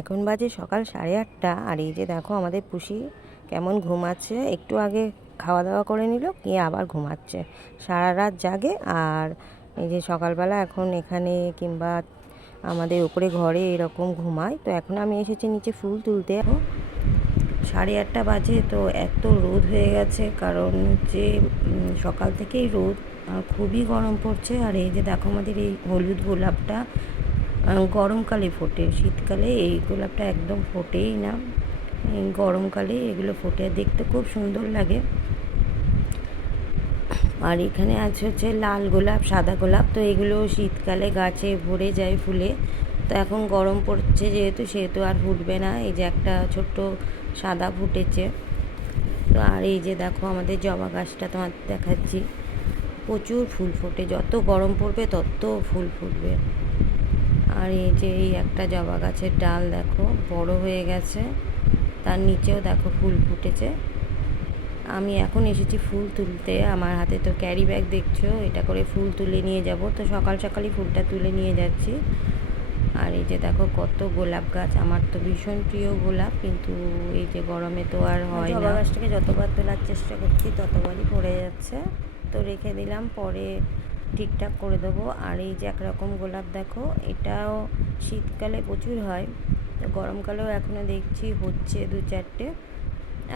এখন বাজে সকাল 8:30 আর এই যে দেখো আমাদের পুষি কেমন ঘুমাচ্ছে। একটু আগে খাওয়া দাওয়া করে নিল, গিয়ে আবার ঘুমাচ্ছে, সারা রাত জাগে। আর এই যে সকালবেলা এখন এখানে কিংবা আমাদের উপরে ঘরে এরকম ঘুমায়। তো এখন আমি এসেছি নিচে ফুল তুলতে। 8:30 বাজে, তো এত রোদ হয়ে গেছে, কারণ যে সকাল থেকেই রোদ, খুবই গরম পড়ছে। আর এই যে দেখো আমাদের এই হলুদ গোলাপটা গরমকালে ফোটে, শীতকালে এই গোলাপটা একদম ফোটেই না, গরমকালে এগুলো ফোটে, দেখতে খুব সুন্দর লাগে। আর এখানে আছে হচ্ছে লাল গোলাপ, সাদা গোলাপ, তো এগুলো শীতকালে গাছে ভরে যায় ফুলে। তো এখন গরম পড়ছে সেহেতু আর ফুটবে না। এই যে একটা ছোট্ট সাদা ফুটেছে। তো আর এই যে দেখো আমাদের জবা গাছটা তোমার দেখাচ্ছি, প্রচুর ফুল ফোটে, যত গরম পড়বে তত ফুল ফুটবে। আর এই যে এই একটা জবা গাছের ডাল দেখো বড় হয়ে গেছে, তার নিচেও দেখো ফুল ফুটেছে। আমি এখন এসেছি ফুল তুলতে, আমার হাতে তো ক্যারি ব্যাগ দেখছো, এটা করে ফুল তুলে নিয়ে যাব। তো সকাল সকালই ফুলটা তুলে নিয়ে যাচ্ছি। আর এই যে দেখো কত গোলাপ গাছ, আমার তো ভীষণ প্রিয় গোলাপ, কিন্তু এই যে গরমে তো আর হয় না। জবা গাছটাকে যতবার তোলার চেষ্টা করছি ততবারই পড়ে যাচ্ছে, তো রেখে দিলাম, পরে ঠিকঠাক করে দেবো। আর এই যে একরকম গোলাপ দেখো, এটাও শীতকালে প্রচুর হয়, তো গরমকালেও এখনও দেখছি হচ্ছে 2-4টে,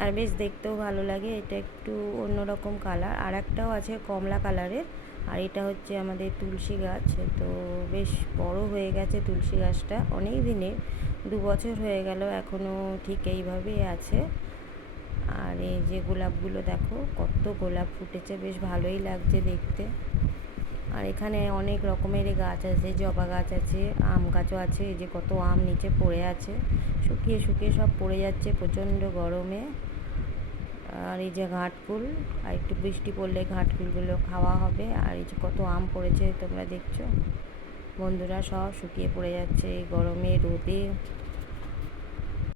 আর বেশ দেখতেও ভালো লাগে। এটা একটু অন্যরকম কালার। আর একটাও আছে কমলা কালারের, আর এটা হচ্ছে আমাদের তুলসী গাছ। তো বেশ বড় হয়ে গেছে তুলসী গাছটা, অনেক দিনে 2 বছর হয়ে গেল, এখনও ঠিক এইভাবেই আছে। আর এই যে গোলাপগুলো দেখো কত গোলাপ ফুটেছে, বেশ ভালোই লাগছে দেখতে। আর এখানে অনেক রকমের গাছ আছে, জবা গাছ আছে, আম গাছও আছে। এই যে কত আম নিচে পড়ে আছে, শুকিয়ে শুকিয়ে সব পড়ে যাচ্ছে প্রচণ্ড গরমে। আর এই যে ঘাটফুল, আর একটু বৃষ্টি পড়লে ঘাটফুলগুলো খাওয়া হবে। আর এই যে কত আম পড়েছে তোমরা দেখছো বন্ধুরা, সব শুকিয়ে পড়ে যাচ্ছে এই গরমে রোদে।